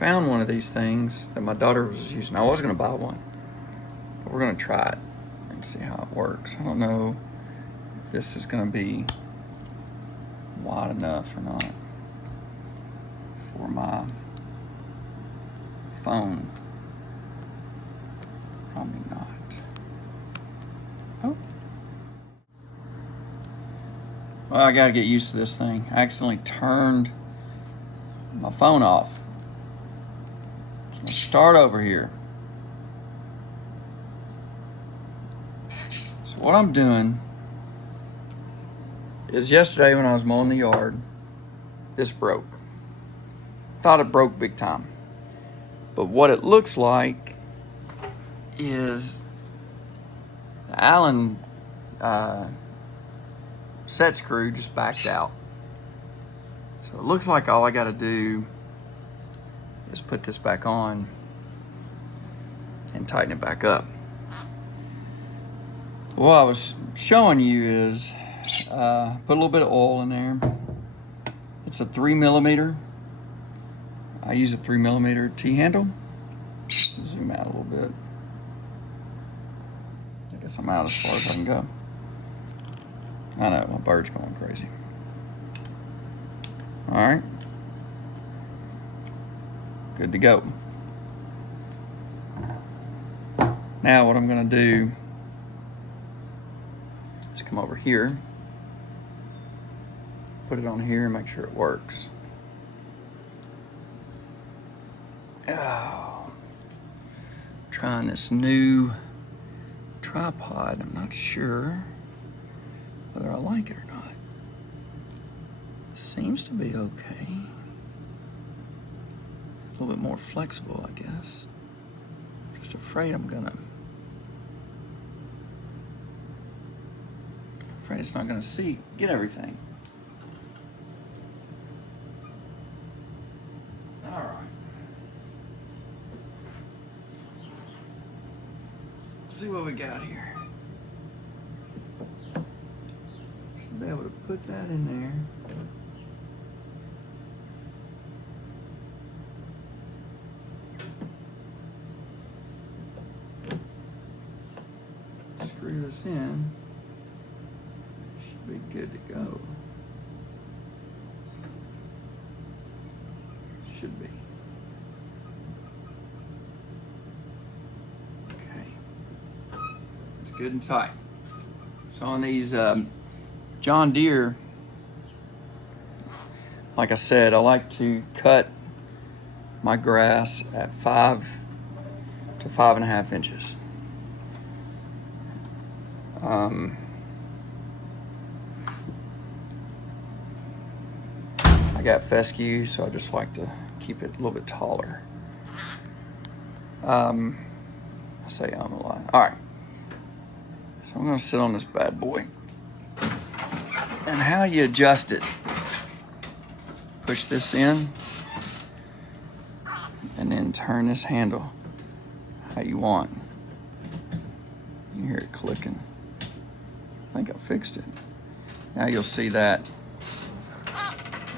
found one of these things that my daughter was using. I was going to buy one, but we're going to try it and see how it works. I don't know if this is going to be wide enough or not for my phone. Probably not. Oh. Well, I gotta get used to this thing. I accidentally turned my phone off. So I'm gonna start over here. So what I'm doing is yesterday when I was mowing the yard, this broke. Thought it broke big time. But what it looks like is the Allen set screw just backed out. So it looks like all I got to do is put this back on and tighten it back up. What I was showing you is put a little bit of oil in there. It's a 3mm. I use a 3mm T-handle. Zoom out a little bit. I guess I'm out as far as I can go. I know, my bird's going crazy. All right. Good to go. Now what I'm gonna do is come over here, put it on here and make sure it works. Oh, trying this new tripod. I'm not sure whether I like it or not. Seems to be okay. A little bit more flexible, I guess. Just afraid it's not gonna get everything. All right. Let's see what we got here. Should be able to put that in there. Screw this in. Should be good to go. Should be. Okay. It's good and tight. So on these John Deere, like I said, I like to cut my grass at 5 to 5.5 inches. I got fescue, so I just like to keep it a little bit taller. I say I'm a lie. All right. So I'm going to sit on this bad boy. And how you adjust it, push this in, and then turn this handle how you want. You hear it clicking. I think I fixed it. Now you'll see that.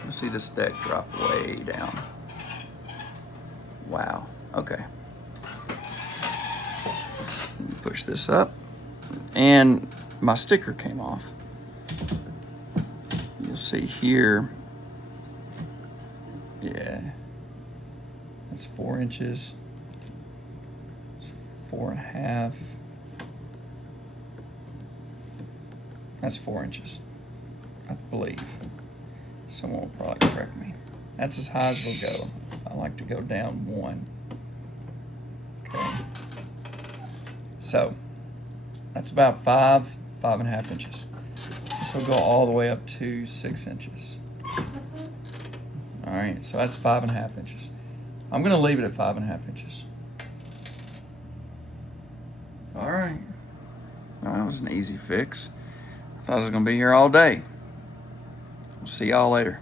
You'll see this deck drop way down. Wow, okay. Push this up, and my sticker came off. You'll see here, yeah, that's 4 inches, it's 4.5. That's 4 inches, I believe. Someone will probably correct me. That's as high as we'll go. I like to go down 1. Okay. So that's about 5.5 inches. This will go all the way up to 6 inches. All right, so that's 5.5 inches. I'm gonna leave it at 5.5 inches. All right. Well, that was an easy fix. I thought I was gonna be here all day. We'll see y'all later.